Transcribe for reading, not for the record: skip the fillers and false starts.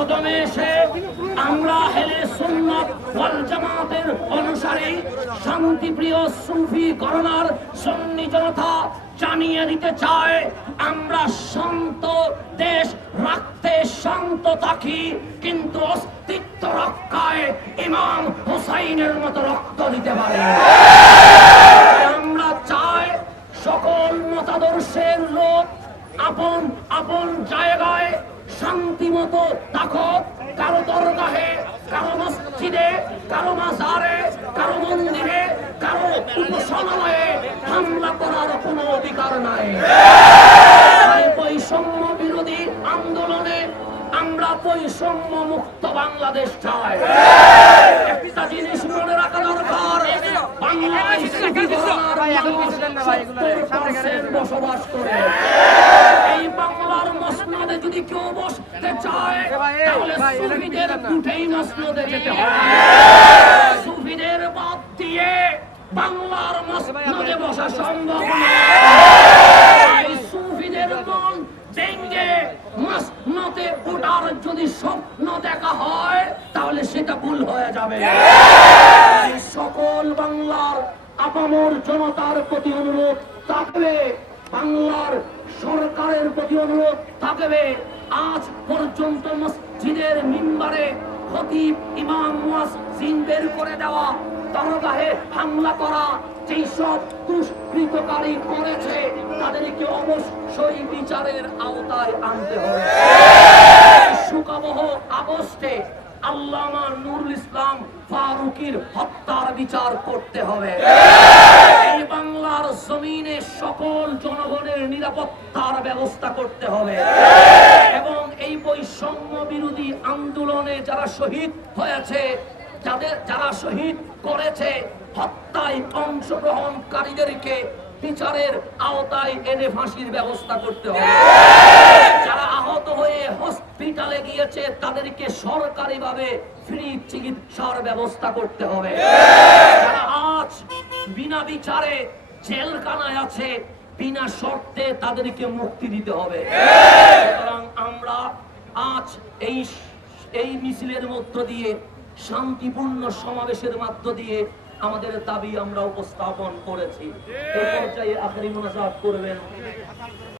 কদমে এসে আমরা হেলে সুন্নাত ওয়াল জামাতের অনুসারী শান্তিপ্রিয় সুফি গণনার সুন্নি জনতা জানিয়ে দিতে চায়, আমরা শান্ত দেশ রাখতে শান্ত থাকি, কিন্তু অস্তিত্ব রক্ষায় ইমাম হুসাইনের মতো রক্ত দিতে পারি। আমরা চাই সকল মতাদর্শের লোক আপন আপন জায়গায় শান্তি মতো থাকুক, কারো দরগাহে, কারো মসজিদে, কারো মাজারে, কারো মন্দিরে, কারো উপাসনালয়ে হামলা করার কোনো অধিকার নাই। বৈষম্য বিরোধী আন্দোলনে আমরা বৈষম্য মুক্ত বাংলাদেশ চাই। একটা জিনিস মনে রাখা দরকার, বসবাস করে এই বাংলার মসনদে যদি কেউ বসতে চায় তাহলে সুফিদের উঠেই মসনদে যেতে হবে। সুফিদের বাদ দিয়ে বাংলার মসনদে বসা সম্ভব নয়। সুফিদের মন ভেঙে মসনদে ওঠার যদি স্বপ্ন দেখা হয় তাহলে সেটা ভুল হয়ে যাবে। সকল বাংলার আপামর জনতার প্রতি অনুরোধ থাকবে, বাংলার সরকারের প্রতি অনুরোধ থাকবে, আজ পর্যন্ত মসজিদের মিম্বারে খতিব ইমাম মুয়াজ্জিন বের করে দেওয়া, দরগাহে হামলা করা, যেই সব দুষ্কৃতকারী করেছে তাদেরকে অবশ্যই বিচারের আওতায় আনতে হবে। শুকাবহ আগস্টে আল্লামা নুরুল ইসলাম ফারুকীর হত্যার বিচার করতে হবে। এই বাংলার জমিনে সকল জনগণের নিরাপত্তার ব্যবস্থা করতে হবে এবং এই বৈষম্য বিরোধী আন্দোলনে যারা শহীদ হয়েছে, যারা শহীদ করেছে, হত্যায় অংশগ্রহণকারীদেরকে বিচারের আওতায় এনে ফাঁসির ব্যবস্থা করতে হবে। যারা আহত হয়ে হসপিটালে গিয়েছে তাদেরকে সরকারিভাবে ফ্রি চিকিৎসার ব্যবস্থা করতে হবে। যারা আজ বিনা বিচারে জেলখানায় আছে, বিনা শর্তে তাদেরকে মুক্তি দিতে হবে। সুতরাং আমরা আজ এই মিছিলের মধ্য দিয়ে, শান্তিপূর্ণ সমাবেশের মধ্য দিয়ে আমাদের দাবি আমরা উপস্থাপন করেছি। এই পর্যায়ে আখেরি মোনাজাত করবেন